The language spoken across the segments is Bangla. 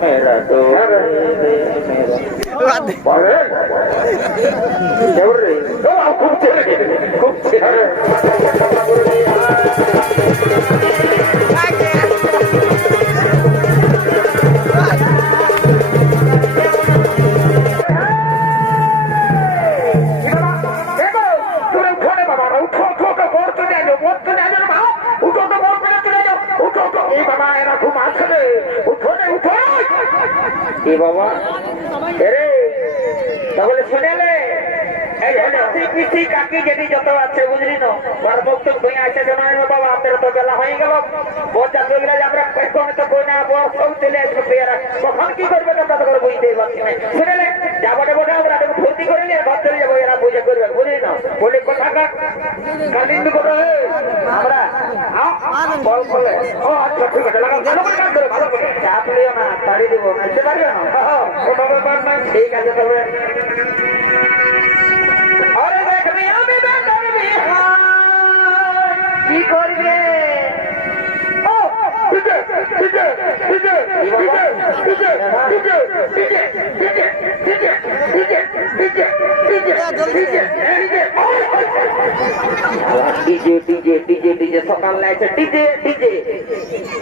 मेरा तो বাবা তাহলে শুনেলে কাকি যেটি যত আছে বুঝলি না বড় বক্তব্য হয়ে আছে বাবা আপনার তো বেলা হয়ে গেল বোঝা চলে আমরা তো বই না সব চলে আসবে পেয়ারা কখন কি করবে না তাদের বুঝতেই পারছি না শুনেলে যাবাটা বোটা আমরা ভর্তি করে নিয়ে ঘর চলে যাবো এরা বুঝে করবে বুঝলি না বলে কথা কালিন্দ করে আমরা বলে ও আচ্ছা ঠিক আছে ভালো করে চাপ লিও না তাড়ি দিব নাচতে পারবে না কোনো ব্যাপার নাই ঠিক আছে তবে আরে দেখবি আমি দেখবি কি করবে ও ঠিক আছে ঠিক আছে ঠিক আছে ঠিক আছে ঠিক আছে ঠিক আছে ঠিক আছে ঠিক আছে ডিজে ডিজে ডিজে ডিজে সকাল লাগছে ডিজে ডিজে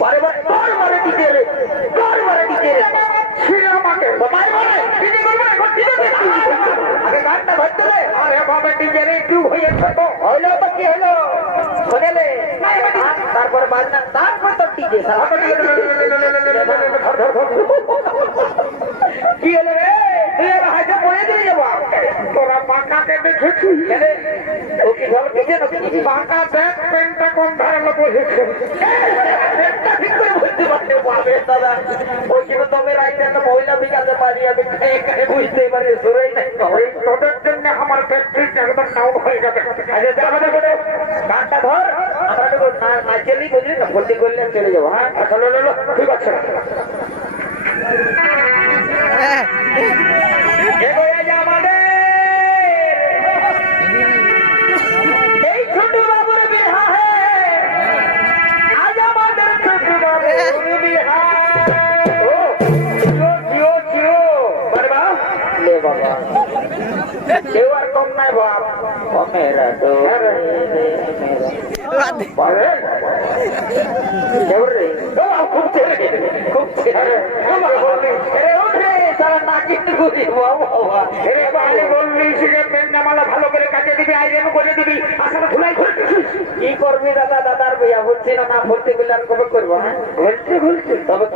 বারে বারে বারে বারে ডিজে রে বারে বারে ডিজে রে ছিড়া মাকে বারে বারে ডিজে করবে এখন ডিজে আগে গানটা ধরতে রে আরে বাবা ডিজে রে চুপ হয়ে থাকো হইলো তো কি হইলো শুনেলে তারপর বাজনা তারপর তো ডিজে কি হলো রে তুই আর হাতে পড়ে দিয়ে যাবো তোরা পাকাকে দেখেছি ও কি ভালো ডিজে নাকি পাকা ব্যাক পেনটা কোন ধারালো বসেছে একটা ঠিক করে বুঝতে পারতে পারবে দাদা ওই জন্য তবে রাইতে একটা মহিলা বিকাতে পারি আমি বুঝতে পারি সুরেই নাই তোদের জন্য আমার ফ্যাক্টরিটা একদম নাও হয়ে গেছে গানটা ধর আমরা নাচেলি বুঝলি না ভর্তি করলে চলে যাবো হ্যাঁ চলো ঠিক আছে এই ছোট বাবুর বিহা আজ আমাদের ছোট বাবুর বিহা বাবা কেউ আর কম নাই বাপ মেরা তো ভালো করে কাটিয়ে দিবি আইরেন করে দিবি আসলে ধুলাই কি করবি দাদা দাদার বইয়া বলছি না ভর্তি করলে আর কবে করবো হ্যাঁ ভর্তি তবে কি